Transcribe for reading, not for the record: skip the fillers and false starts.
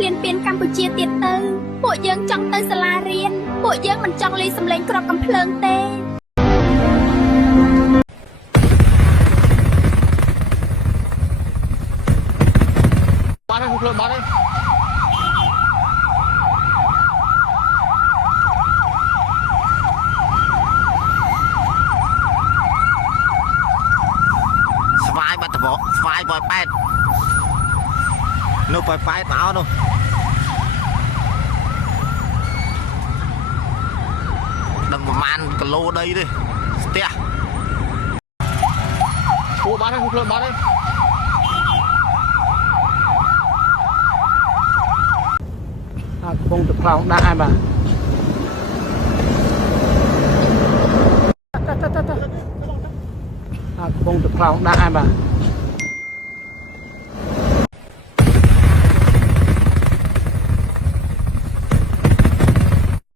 ឆ្លៀនពៀនកម្ពុជាទៀតទៅពួកយើងចង់ទៅសាលារៀនពួកយើងមិនចង់លេងសម្លេងគ្រាប់កំភ្លើងទេបានហើយខ្លួនបានហើយស្វាយបាត់តបស្វាយប៉ោយប៉ែតនោះប៉ោយប៉ែតមកនោះដឹងប្រមាណគីឡូដីទេស្ទះអូបានហើយខ្លួនបានហើយកំពុងទៅផ្លោងដាក់ហើយបាទកំពុងទៅផ្លោងដាក់ហើយបាទ